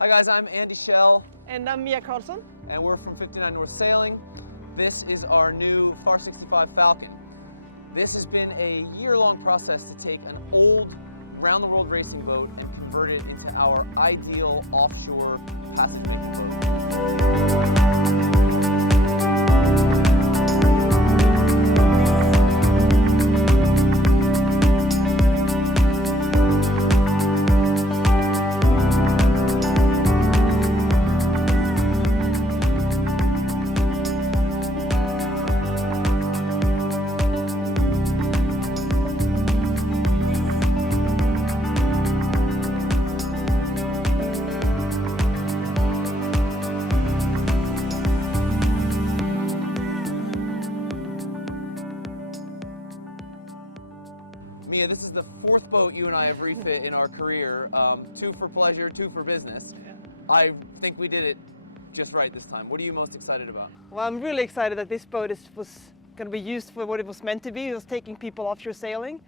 Hi guys, I'm Andy Schell. And I'm Mia Karlsson. And we're from 59 North Sailing. This is our new FAR 65 Falken. This has been a year-long process to take an old round-the-world racing boat and convert it into our ideal offshore passage-making boat. Mia, this is the fourth boat you and I have refit in our career. 2 for pleasure, 2 for business. I think we did it just right this time. What are you most excited about? Well, I'm really excited that this boat was going to be used for what it was meant to be. It was taking people offshore sailing,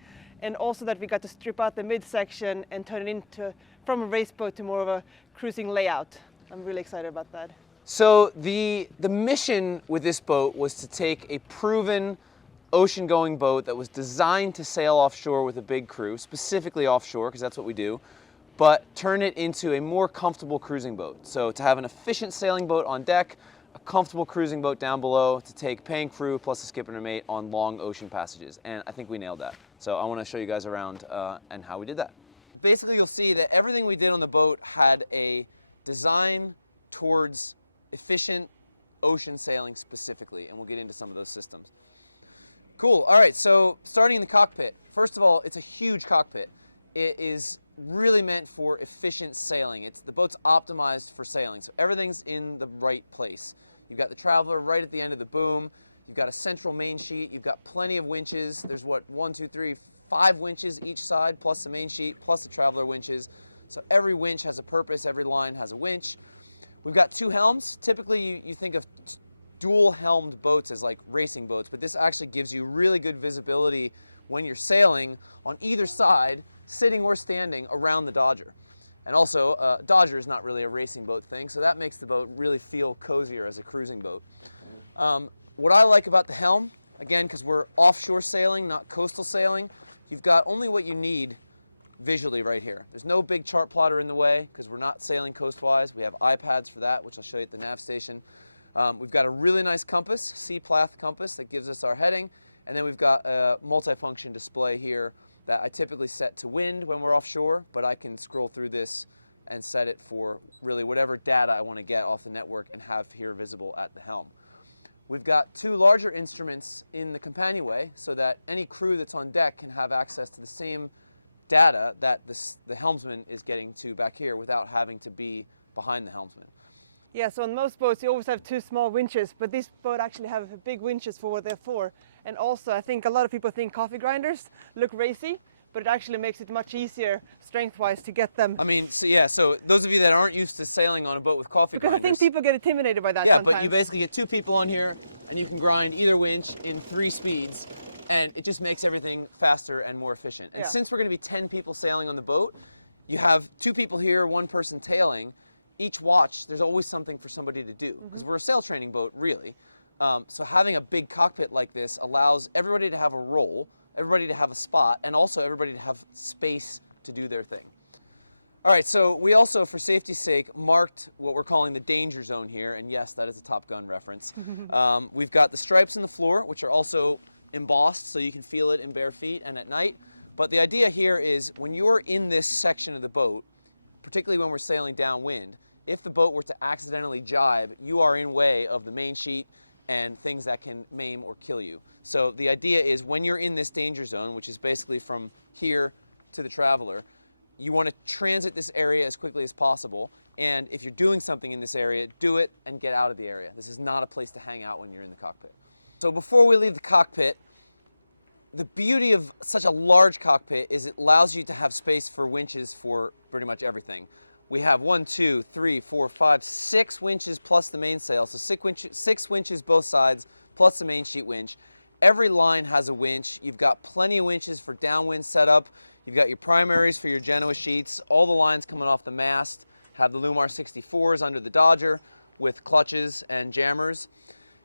and also that we got to strip out the midsection and turn it into, from a race boat to more of a cruising layout. I'm really excited about that. So the mission with this boat was to take a proven ocean-going boat that was designed to sail offshore with a big crew, specifically offshore, because that's what we do, but turn it into a more comfortable cruising boat. So to have an efficient sailing boat on deck, a comfortable cruising boat down below to take paying crew plus a skipper and a mate on long ocean passages. And I think we nailed that. So I want to show you guys around and how we did that. Basically, you'll see that everything we did on the boat had a design towards efficient ocean sailing specifically, and we'll get into some of those systems. Cool. All right, so starting in the cockpit. First of all, it's a huge cockpit. It is really meant for efficient sailing. The boat's optimized for sailing, so everything's in the right place. You've got the traveler right at the end of the boom. You've got a central main sheet. You've got plenty of winches. There's what, 1, 2, 3, 5 winches each side, plus the main sheet, plus the traveler winches. So every winch has a purpose. Every line has a winch. We've got 2 helms. Typically, you think of dual-helmed boats as like racing boats, but this actually gives you really good visibility when you're sailing on either side, sitting or standing around the Dodger. And also, Dodger is not really a racing boat thing, so that makes the boat really feel cozier as a cruising boat. What I like about the helm, again, because we're offshore sailing, not coastal sailing, you've got only what you need visually right here. There's no big chart plotter in the way because we're not sailing coastwise. We have iPads for that, which I'll show you at the nav station. We've got a really nice compass, C-Plath compass, that gives us our heading, and then we've got a multifunction display here that I typically set to wind when we're offshore, but I can scroll through this and set it for really whatever data I want to get off the network and have here visible at the helm. We've got 2 larger instruments in the companionway so that any crew that's on deck can have access to the same data that the helmsman is getting to back here without having to be behind the helmsman. Yeah, so on most boats you always have 2 small winches, but this boat actually have big winches for what they're for. And also, I think a lot of people think coffee grinders look racy, but it actually makes it much easier strength-wise to get them. I mean, so those of you that aren't used to sailing on a boat with coffee grinders. I think people get intimidated by that. Yeah, sometimes. but you basically get 2 people on here, and you can grind either winch in 3 speeds, and it just makes everything faster and more efficient. And since we're going to be 10 people sailing on the boat, you have 2 people here, 1 person tailing. Each watch, there's always something for somebody to do, because we're a sail training boat, really. So having a big cockpit like this allows everybody to have a role, everybody to have a spot, and also everybody to have space to do their thing. All right, so we also, for safety's sake, marked what we're calling the danger zone here, and yes, that is a Top Gun reference. We've got the stripes in the floor, which are also embossed, so you can feel it in bare feet and at night. But the idea here is when you're in this section of the boat, particularly when we're sailing downwind, if the boat were to accidentally jibe, you are in way of the main sheet and things that can maim or kill you. So the idea is when you're in this danger zone, which is basically from here to the traveler, you want to transit this area as quickly as possible. And if you're doing something in this area, do it and get out of the area. This is not a place to hang out when you're in the cockpit. So before we leave the cockpit, the beauty of such a large cockpit is it allows you to have space for winches for pretty much everything. We have 1, 2, 3, 4, 5, 6 winches plus the mainsail. So 6 winches both sides plus the main sheet winch. Every line has a winch. You've got plenty of winches for downwind setup. You've got your primaries for your Genoa sheets. All the lines coming off the mast have the Lumar 64s under the Dodger with clutches and jammers.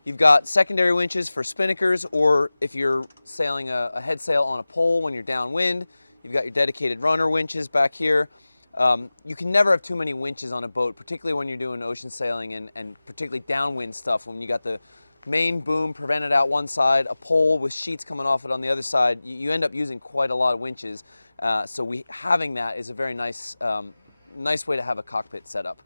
You've got secondary winches for spinnakers, or if you're sailing a head sail on a pole when you're downwind, you've got your dedicated runner winches back here. You can never have too many winches on a boat, particularly when you're doing ocean sailing and particularly downwind stuff, when you got the main boom prevented out one side, a pole with sheets coming off it on the other side. You end up using quite a lot of winches. So having that is a very nice, nice way to have a cockpit set up.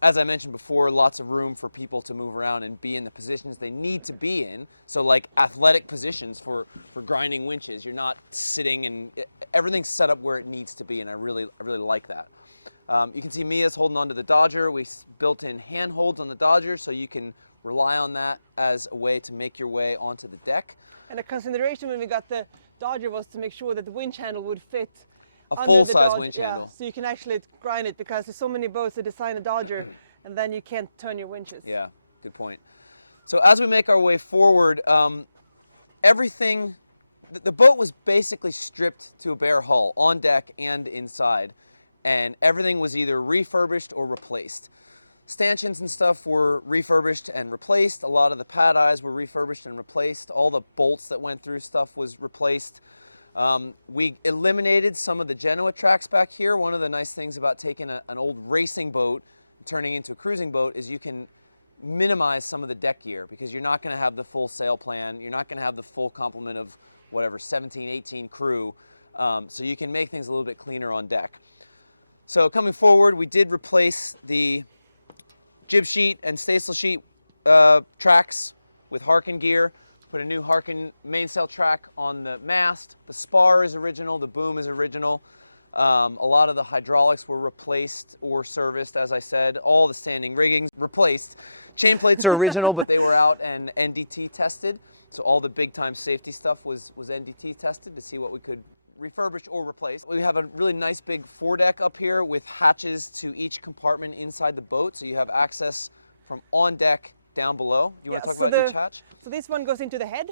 As I mentioned before, lots of room for people to move around and be in the positions they need to be in. So like athletic positions for grinding winches. You're not sitting, and everything's set up where it needs to be, and I really like that. You can see Mia's holding onto the Dodger. We built in handholds on the Dodger, so you can rely on that as a way to make your way onto the deck. And a consideration when we got the Dodger was to make sure that the winch handle would fit a full-size winch handle. So you can actually grind it, because there's so many boats that design a Dodger and then you can't turn your winches. Yeah, good point. So as we make our way forward, everything, the boat was basically stripped to a bare hull on deck and inside, and everything was either refurbished or replaced. Stanchions and stuff were refurbished and replaced. A lot of the pad eyes were refurbished and replaced. All the bolts that went through stuff was replaced. We eliminated some of the Genoa tracks back here. One of the nice things about taking an old racing boat and turning into a cruising boat is you can minimize some of the deck gear, because you're not going to have the full sail plan. You're not going to have the full complement of whatever, 17, 18 crew. So you can make things a little bit cleaner on deck. So coming forward, we did replace the jib sheet and staysail sheet tracks with Harken gear. Put a new Harken mainsail track on the mast. The spar is original, the boom is original. A lot of the hydraulics were replaced or serviced, as I said. All the standing riggings replaced. Chain plates are original, but they were out and NDT tested. So all the big time safety stuff was NDT tested to see what we could refurbish or replace. We have a really nice big foredeck up here with hatches to each compartment inside the boat, so you have access from on deck down below. Do you want to talk about each hatch? This one goes into the head.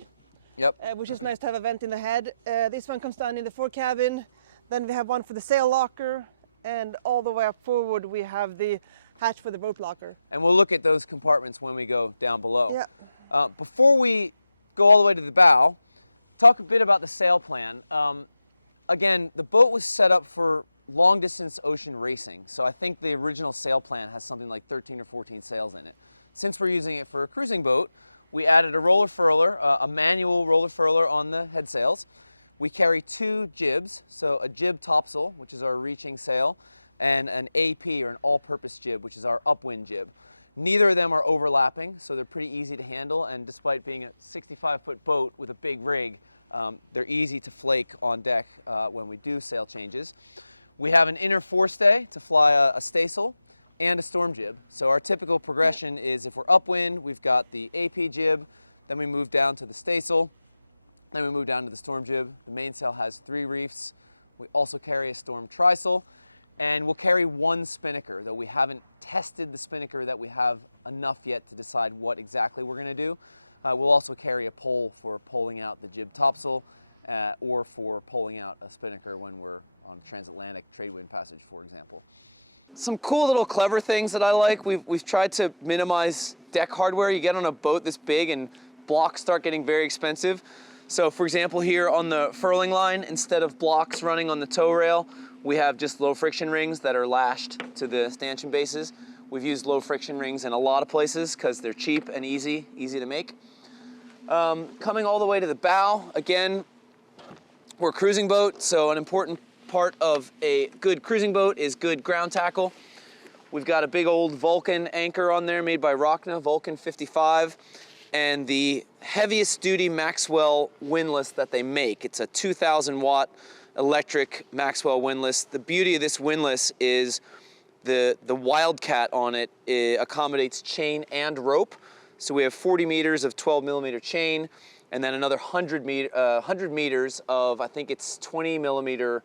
Yep. Which is nice to have a vent in the head. This one comes down in the fore cabin. Then we have one for the sail locker, and all the way up forward we have the hatch for the boat locker. And we'll look at those compartments when we go down below. Yeah. Before we go all the way to the bow, talk a bit about the sail plan. Again, the boat was set up for long distance ocean racing, so I think the original sail plan has something like 13 or 14 sails in it. Since we're using it for a cruising boat, we added a roller furler, a manual roller furler on the head sails. We carry 2 jibs, so a jib topsail, which is our reaching sail, and an AP, or an all-purpose jib, which is our upwind jib. Neither of them are overlapping, so they're pretty easy to handle, and despite being a 65-foot boat with a big rig, they're easy to flake on deck when we do sail changes. We have an inner forestay to fly a staysail and a storm jib. So our typical progression is, if we're upwind, we've got the AP jib, then we move down to the staysail, then we move down to the storm jib. The mainsail has 3 reefs. We also carry a storm trysail, and we'll carry 1 spinnaker, though we haven't tested the spinnaker that we have enough yet to decide what exactly we're going to do. We'll also carry a pole for poling out the jib topsail, or for poling out a spinnaker when we're on a transatlantic trade wind passage, for example. Some cool little clever things that I like. We've tried to minimize deck hardware. You get on a boat this big and blocks start getting very expensive. So for example, here on the furling line, instead of blocks running on the tow rail, we have just low friction rings that are lashed to the stanchion bases. We've used low friction rings in a lot of places because they're cheap and easy to make. Coming all the way to the bow, again, we're a cruising boat, so an important part of a good cruising boat is good ground tackle. We've got a big old Falken anchor on there made by Rockna, Falken 55, and the heaviest duty Maxwell windlass that they make. It's a 2,000 watt electric Maxwell windlass. The beauty of this windlass is the Wildcat on it accommodates chain and rope. So we have 40 meters of 12 millimeter chain, and then another 100 meters of, I think it's 20 millimeter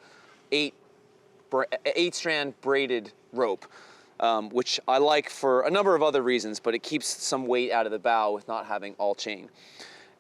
8-strand braided rope, which I like for a number of other reasons, but it keeps some weight out of the bow with not having all chain.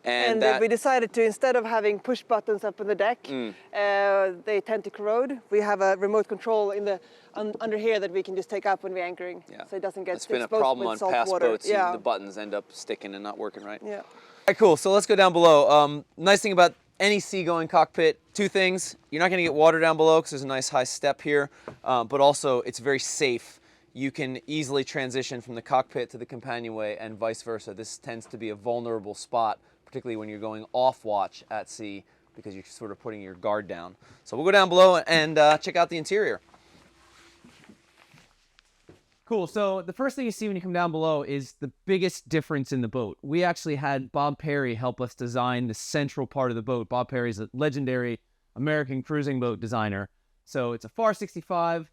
And we decided to, instead of having push buttons up on the deck, they tend to corrode. We have a remote control in the under here that we can just take up when we're anchoring, so it doesn't get exposed with salt water. That's been a problem on past boats. The buttons end up sticking and not working right. Yeah. All right, cool. So let's go down below. Nice thing about any seagoing cockpit, two things. You're not going to get water down below because there's a nice high step here, but also it's very safe. You can easily transition from the cockpit to the companionway and vice versa. This tends to be a vulnerable spot, particularly when you're going off watch at sea, because you're sort of putting your guard down. So we'll go down below and check out the interior. Cool, so the first thing you see when you come down below is the biggest difference in the boat. We actually had Bob Perry help us design the central part of the boat. Bob Perry is a legendary American cruising boat designer. So it's a FAR 65,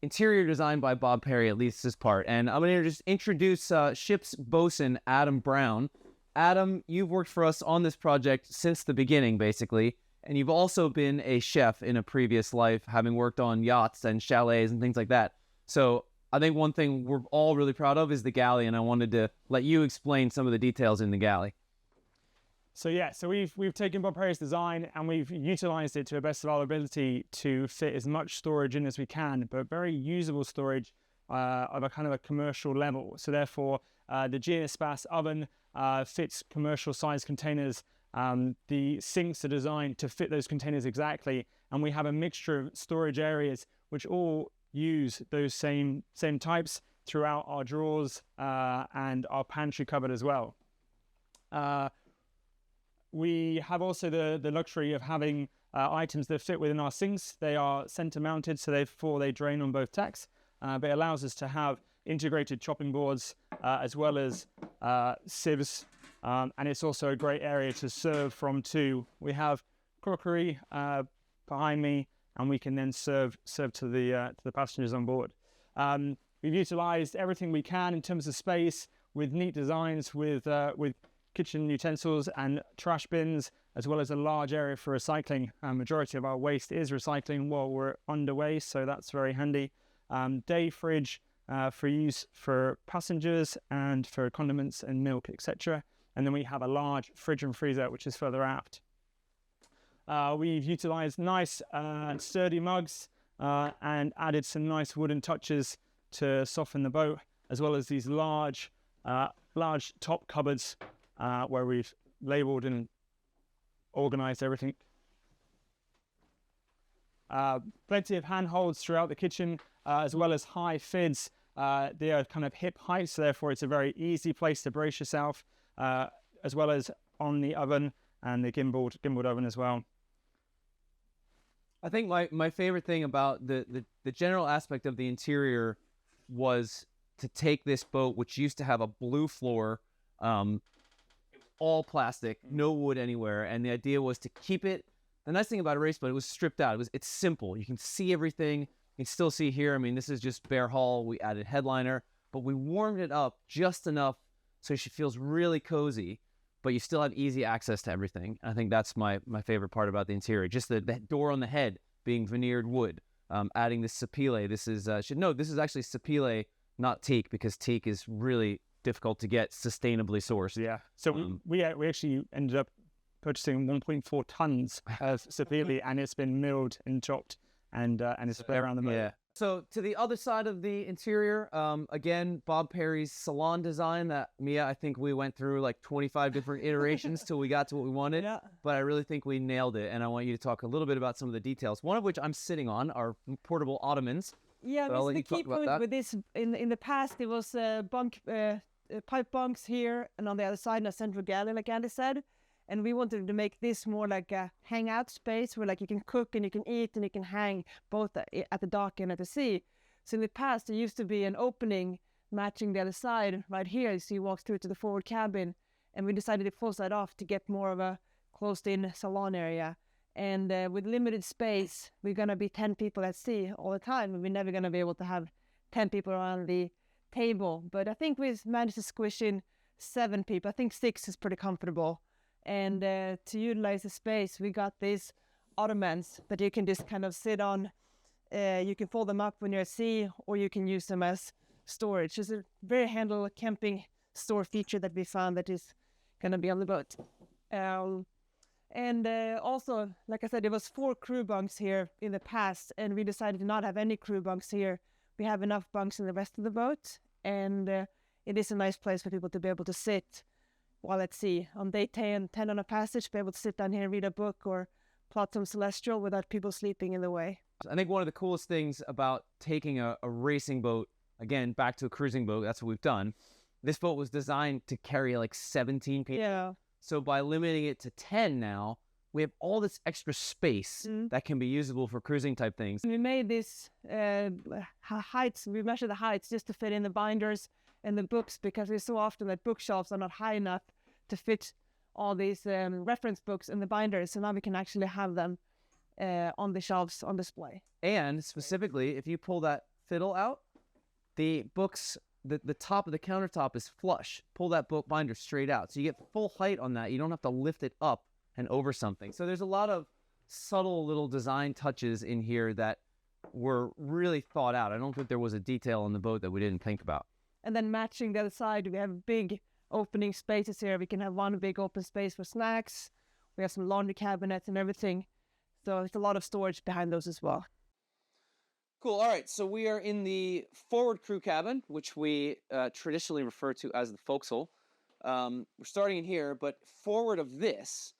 interior designed by Bob Perry, at least this part. And I'm going to just introduce ship's bosun, Adam Brown. Adam, you've worked for us on this project since the beginning, basically. And you've also been a chef in a previous life, having worked on yachts and chalets and things like that. So I think one thing we're all really proud of is the galley, and I wanted to let you explain some of the details in the galley. So yeah, so we've taken Bob Perry's design and we've utilized it to the best of our ability to fit as much storage in as we can, but very usable storage of a kind of a commercial level. So therefore, the GNSPAS oven fits commercial size containers. The sinks are designed to fit those containers exactly, and we have a mixture of storage areas which all use those same types throughout our drawers and our pantry cupboard as well. We have also the luxury of having items that fit within our sinks. They are center mounted, so therefore they drain on both tacks, but it allows us to have integrated chopping boards as well as sieves, and it's also a great area to serve from too. We have crockery behind me, and we can then serve to the passengers on board. We've utilized everything we can in terms of space with neat designs with kitchen utensils and trash bins, as well as a large area for recycling. Majority of our waste is recycling while we're underway, so that's very handy. Day fridge for use for passengers and for condiments and milk, etc. And then we have a large fridge and freezer, which is further aft. We've utilized nice sturdy mugs and added some nice wooden touches to soften the boat, as well as these large top cupboards where we've labeled and organized everything. Plenty of handholds throughout the kitchen, as well as high fids. They are kind of hip height, so therefore it's a very easy place to brace yourself, as well as on the oven and the gimbaled oven as well. I think my favorite thing about the general aspect of the interior was to take this boat, which used to have a blue floor, all plastic, no wood anywhere, and the idea was to keep it. The nice thing about a race boat, it was stripped out. It's simple. You can see everything. You can still see here. I mean, this is just bare hull. We added headliner, but we warmed it up just enough so she feels really cozy, but you still have easy access to everything. I think that's my favorite part about the interior. Just the door on the head being veneered wood. Adding this sapele. This is this is actually sapele, not teak, because teak is really difficult to get sustainably sourced. Yeah. So we actually ended up purchasing 1.4 tons of sapele, and it's been milled and chopped and it's spread around the boat. Yeah. So to the other side of the interior, again, Bob Perry's salon design that Mia, I think we went through like 25 different iterations till we got to what we wanted, but I really think we nailed it. And I want you to talk a little bit about some of the details, one of which I'm sitting on, our portable ottomans. Yeah, So the key point with this, in the past, it was pipe bunks here and on the other side in a central galley, like Andy said. And we wanted to make this more like a hangout space where like you can cook and you can eat and you can hang both at the dock and at the sea. So in the past, there used to be an opening matching the other side right here. So you walk through to the forward cabin, and we decided to close that off to get more of a closed-in salon area. And with limited space, we're going to be 10 people at sea all the time. And we're never going to be able to have 10 people around the table. But I think we've managed to squish in 7 people. I think 6 is pretty comfortable. And to utilize the space, we got these ottomans that you can just kind of sit on. You can fold them up when you're at sea, or you can use them as storage. It's a very handy camping store feature that we found that is going to be on the boat. And also, like I said, there was 4 crew bunks here in the past, and we decided to not have any crew bunks here. We have enough bunks in the rest of the boat, and it is a nice place for people to be able to sit while at sea. On day 10 on a passage, be able to sit down here and read a book or plot some celestial without people sleeping in the way. I think one of the coolest things about taking a racing boat, again, back to a cruising boat, that's what we've done. This boat was designed to carry like 17 people. Yeah. So by limiting it to 10 now, we have all this extra space that can be usable for cruising type things. We made this heights, we measured the heights just to fit in the binders and the books, because it's so often that bookshelves are not high enough to fit all these reference books in the binders. So now we can actually have them on the shelves on display. And specifically, if you pull that fiddle out, the books, the top of the countertop is flush. Pull that book binder straight out. So you get full height on that. You don't have to lift it up and over something. So there's a lot of subtle little design touches in here that were really thought out. I don't think there was a detail on the boat that we didn't think about. And then matching the other side, we have big opening spaces here. We can have one big open space for snacks. We have some laundry cabinets and everything. So there's a lot of storage behind those as well. Cool. All right. So we are in the forward crew cabin, which we traditionally refer to as the forecastle. We're starting in here, but forward of this,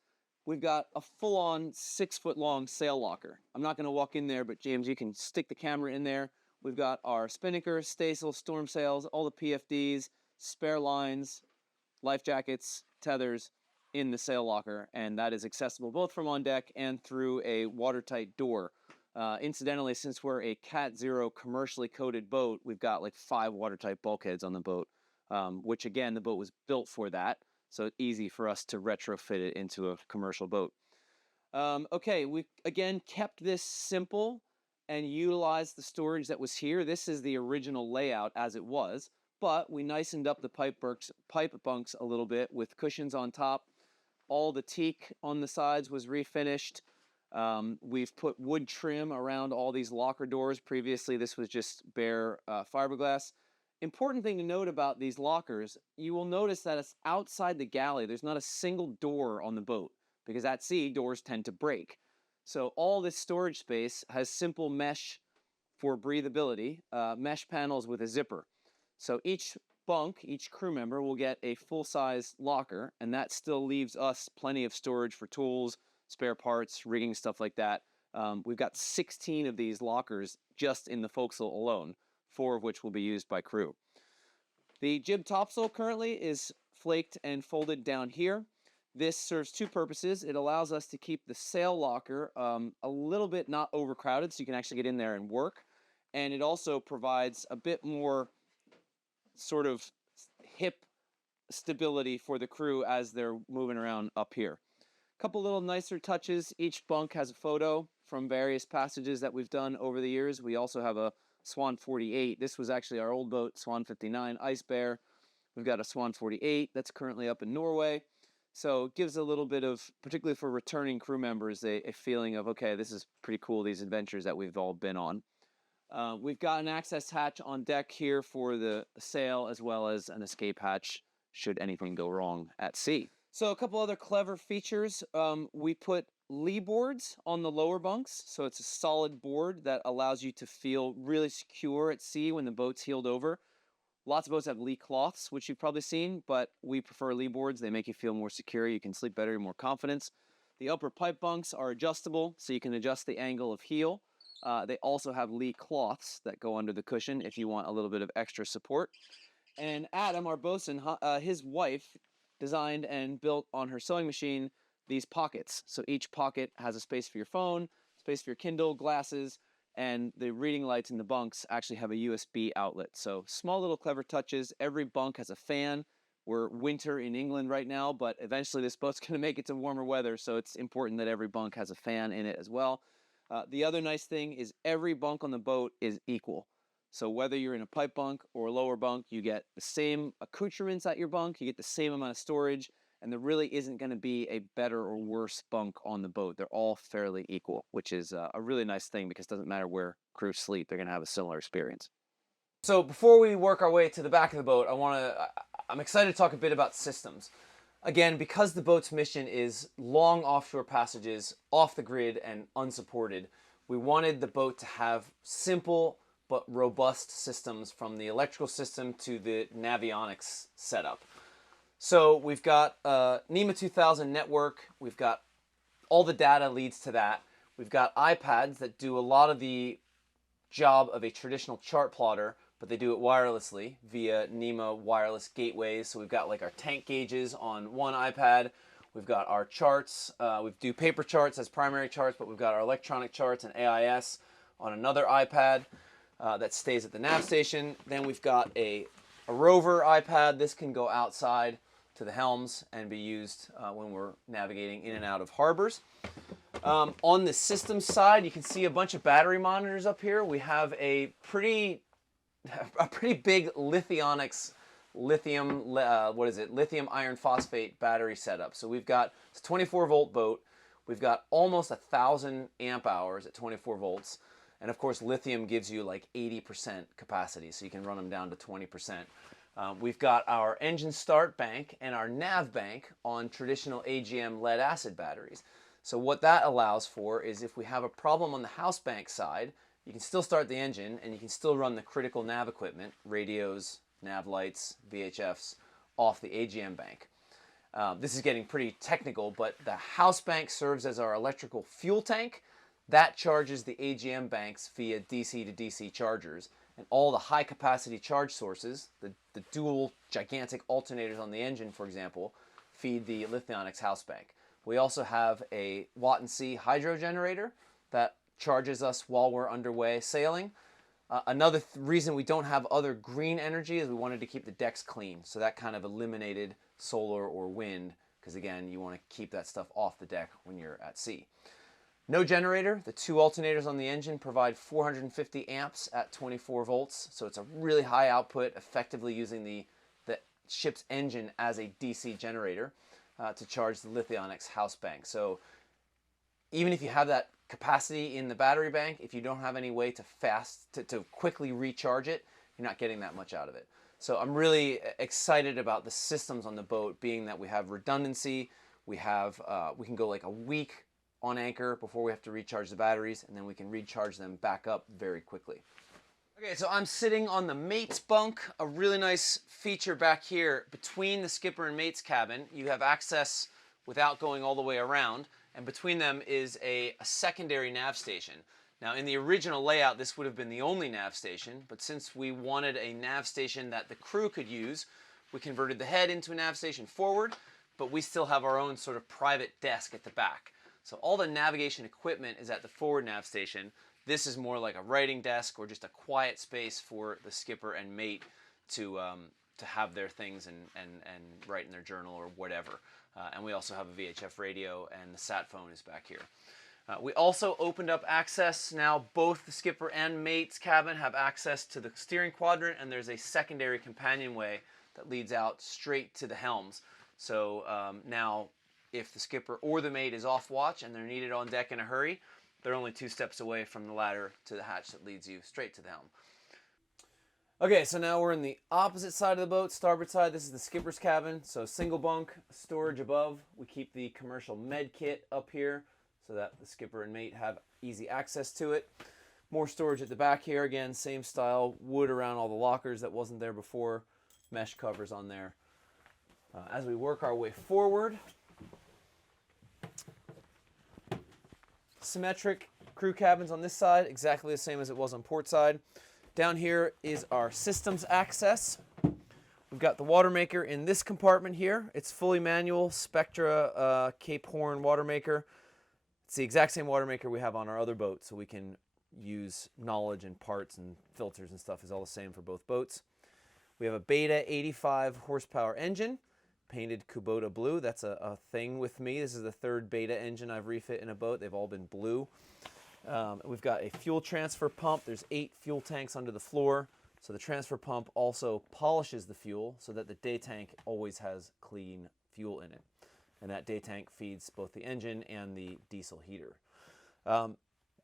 we've got a full-on 6-foot-long sail locker. I'm not going to walk in there, but James, you can stick the camera in there. We've got our spinnaker, staysail, storm sails, all the PFDs, spare lines, life jackets, tethers in the sail locker, and that is accessible both from on deck and through a watertight door. Incidentally, since we're a Cat 0 commercially coated boat, we've got like 5 watertight bulkheads on the boat, which again, the boat was built for that. So it's easy for us to retrofit it into a commercial boat. Okay, we again kept this simple and utilized the storage that was here. This is the original layout as it was, but we nicened up the pipe bunks a little bit with cushions on top. All the teak on the sides was refinished. We've put wood trim around all these locker doors. Previously, this was just bare fiberglass. Important thing to note about these lockers, you will notice that it's outside the galley. There's not a single door on the boat, because at sea, doors tend to break. So all this storage space has simple mesh for breathability, mesh panels with a zipper. So each bunk, each crew member will get a full-size locker, and that still leaves us plenty of storage for tools, spare parts, rigging, stuff like that. We've got 16 of these lockers just in the forecastle alone, 4 of which will be used by crew. The jib topsail currently is flaked and folded down here. This serves 2 purposes. It allows us to keep the sail locker a little bit not overcrowded, so you can actually get in there and work. And it also provides a bit more sort of hip stability for the crew as they're moving around up here. A couple little nicer touches. Each bunk has a photo from various passages that we've done over the years. We also have a Swan 48. This was actually our old boat, Swan 59 Ice Bear. We've got a Swan 48 that's currently up in Norway. So it gives a little bit of, particularly for returning crew members, a feeling of, okay, this is pretty cool, these adventures that we've all been on. We've got an access hatch on deck here for the sail, as well as an escape hatch should anything go wrong at sea. So a couple other clever features. We put lee boards on the lower bunks, so it's a solid board that allows you to feel really secure at sea when the boat's heeled over. Lots of boats have lee cloths, which you've probably seen, but we prefer lee boards. They make you feel more secure. You can sleep better, more confidence. The upper pipe bunks are adjustable, so you can adjust the angle of heel. They also have lee cloths that go under the cushion if you want a little bit of extra support. And Adam, our bosun, his wife designed and built on her sewing machine these pockets. So each pocket has a space for your phone, space for your Kindle, glasses, and the reading lights in the bunks actually have a USB outlet. So small little clever touches. Every bunk has a fan. We're winter in England right now, but eventually this boat's going to make it to warmer weather, so it's important that every bunk has a fan in it as well. The other nice thing is every bunk on the boat is equal. So whether you're in a pipe bunk or a lower bunk, you get the same accoutrements at your bunk, you get the same amount of storage, and there really isn't going to be a better or worse bunk on the boat. They're all fairly equal, which is a really nice thing because it doesn't matter where crew sleep, they're going to have a similar experience. So before we work our way to the back of the boat, I'm excited to talk a bit about systems. Again, because the boat's mission is long offshore passages off the grid and unsupported, we wanted the boat to have simple but robust systems, from the electrical system to the navionics setup. So we've got a NEMA 2000 network, we've got all the data leads to that. We've got iPads that do a lot of the job of a traditional chart plotter, but they do it wirelessly via NEMA wireless gateways. So we've got like our tank gauges on one iPad. We've got our charts. We do paper charts as primary charts, but we've got our electronic charts and AIS on another iPad that stays at the nav station. Then we've got a rover iPad. This can go outside to the helms and be used when we're navigating in and out of harbors. On the system side, you can see a bunch of battery monitors up here. We have a pretty big lithium iron phosphate battery setup. So we've got, it's a 24 volt boat. We've got almost 1,000 amp hours at 24 volts. And of course, lithium gives you like 80% capacity, so you can run them down to 20%. We've got our engine start bank and our nav bank on traditional AGM lead acid batteries. So what that allows for is, if we have a problem on the house bank side, you can still start the engine and you can still run the critical nav equipment, radios, nav lights, VHFs, off the AGM bank. This is getting pretty technical, but the house bank serves as our electrical fuel tank. That charges the AGM banks via DC to DC chargers. And all the high capacity charge sources, the dual gigantic alternators on the engine, for example, feed the Lithionics house bank. We also have a Watt&C hydro generator that charges us while we're underway sailing. Another reason we don't have other green energy is we wanted to keep the decks clean. So that kind of eliminated solar or wind, because again, you want to keep that stuff off the deck when you're at sea. No generator. The two alternators on the engine provide 450 amps at 24 volts. So it's a really high output, effectively using the ship's engine as a DC generator to charge the Lithionics house bank. So even if you have that capacity in the battery bank, if you don't have any way to quickly recharge it, you're not getting that much out of it. So I'm really excited about the systems on the boat, being that we have redundancy. We can go like a week on anchor before we have to recharge the batteries, and then we can recharge them back up very quickly. Okay, so I'm sitting on the mate's bunk. A really nice feature back here between the skipper and mate's cabin. You have access without going all the way around, and between them is a secondary nav station. Now, in the original layout, this would have been the only nav station, but since we wanted a nav station that the crew could use, we converted the head into a nav station forward, but we still have our own sort of private desk at the back. So all the navigation equipment is at the forward nav station. This is more like a writing desk or just a quiet space for the skipper and mate to have their things and write in their journal or whatever. And we also have a VHF radio, and the sat phone is back here. We also opened up access. Now both the skipper and mate's cabin have access to the steering quadrant, and there's a secondary companionway that leads out straight to the helms. So now, if the skipper or the mate is off watch and they're needed on deck in a hurry, they're only 2 steps away from the ladder to the hatch that leads you straight to the helm. Okay, so now we're in the opposite side of the boat, starboard side. This is the skipper's cabin. So single bunk, storage above. We keep the commercial med kit up here so that the skipper and mate have easy access to it. More storage at the back here. Again, same style, wood around all the lockers that wasn't there before. Mesh covers on there. As we work our way forward, symmetric crew cabins on this side, exactly the same as it was on port side. Down here is our systems access. We've got the water maker in this compartment here. It's fully manual, Spectra Cape Horn water maker. It's the exact same water maker we have on our other boat, so we can use knowledge and parts and filters and stuff is all the same for both boats. We have a Beta 85 horsepower engine, painted Kubota blue. That's a thing with me. This is the 3rd Beta engine I've refit in a boat. They've all been blue. We've got a fuel transfer pump. There's 8 fuel tanks under the floor. So the transfer pump also polishes the fuel so that the day tank always has clean fuel in it. And that day tank feeds both the engine and the diesel heater.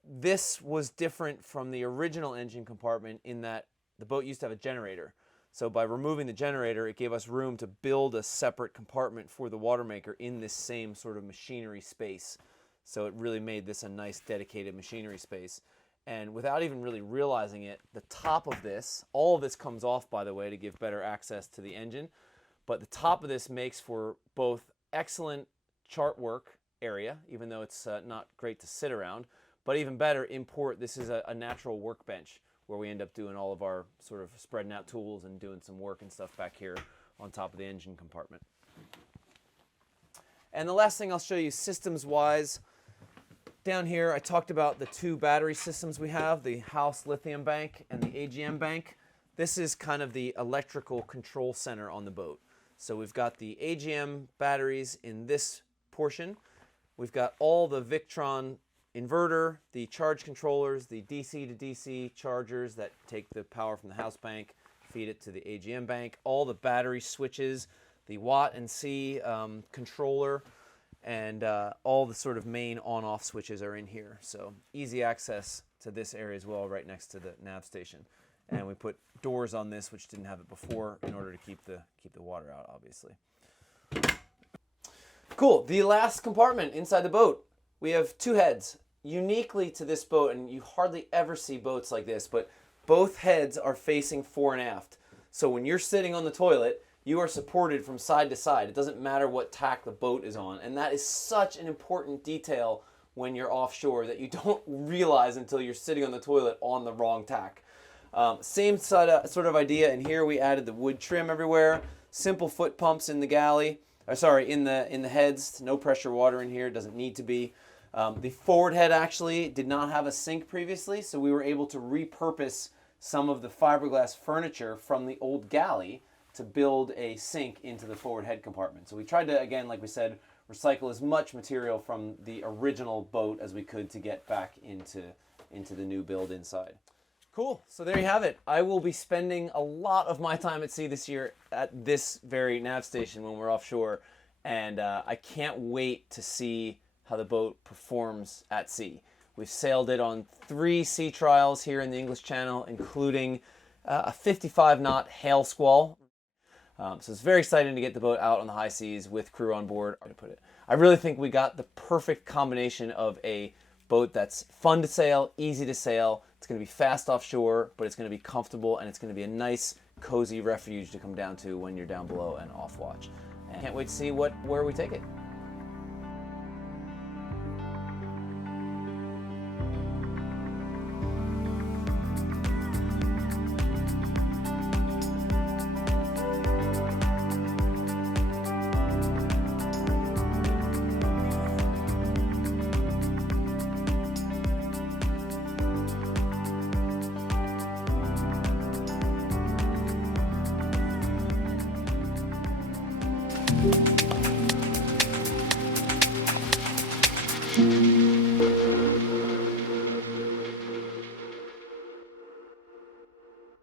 This was different from the original engine compartment in that the boat used to have a generator. So by removing the generator, it gave us room to build a separate compartment for the water maker in this same sort of machinery space. So it really made this a nice dedicated machinery space. And without even really realizing it, the top of this, all of this comes off, by the way, to give better access to the engine. But the top of this makes for both excellent chart work area, even though it's not great to sit around, but even better, this is a natural workbench where we end up doing all of our sort of spreading out tools and doing some work and stuff back here on top of the engine compartment. And the last thing I'll show you systems-wise, down here I talked about the two battery systems we have, the house lithium bank and the AGM bank. This is kind of the electrical control center on the boat. So we've got the AGM batteries in this portion. We've got all the Victron inverter, the charge controllers, the DC to DC chargers that take the power from the house bank, feed it to the AGM bank, all the battery switches, the watt and C controller, and all the sort of main on-off switches are in here. So easy access to this area as well, right next to the nav station. And we put doors on this, which didn't have it before, in order to keep the water out, obviously. Cool. The last compartment inside the boat, we have two heads. Uniquely to this boat, and you hardly ever see boats like this, but both heads are facing fore and aft. So when you're sitting on the toilet, you are supported from side to side. It doesn't matter what tack the boat is on. And that is such an important detail when you're offshore that you don't realize until you're sitting on the toilet on the wrong tack. Same sort of idea, and here we added the wood trim everywhere. Simple foot pumps in the galley, in the heads. No pressure water in here, doesn't need to be. The forward head actually did not have a sink previously, so we were able to repurpose some of the fiberglass furniture from the old galley to build a sink into the forward head compartment. So we tried to, again, like we said, recycle as much material from the original boat as we could to get back into the new build inside. Cool, so there you have it. I will be spending a lot of my time at sea this year at this very nav station when we're offshore, and I can't wait to see how the boat performs at sea. We've sailed it on 3 sea trials here in the English Channel, including a 55-knot hail squall. So it's very exciting to get the boat out on the high seas with crew on board. I really think we got the perfect combination of a boat that's fun to sail, easy to sail. It's going to be fast offshore, but it's going to be comfortable, and it's going to be a nice, cozy refuge to come down to when you're down below and off watch. And can't wait to see where we take it. Thank you.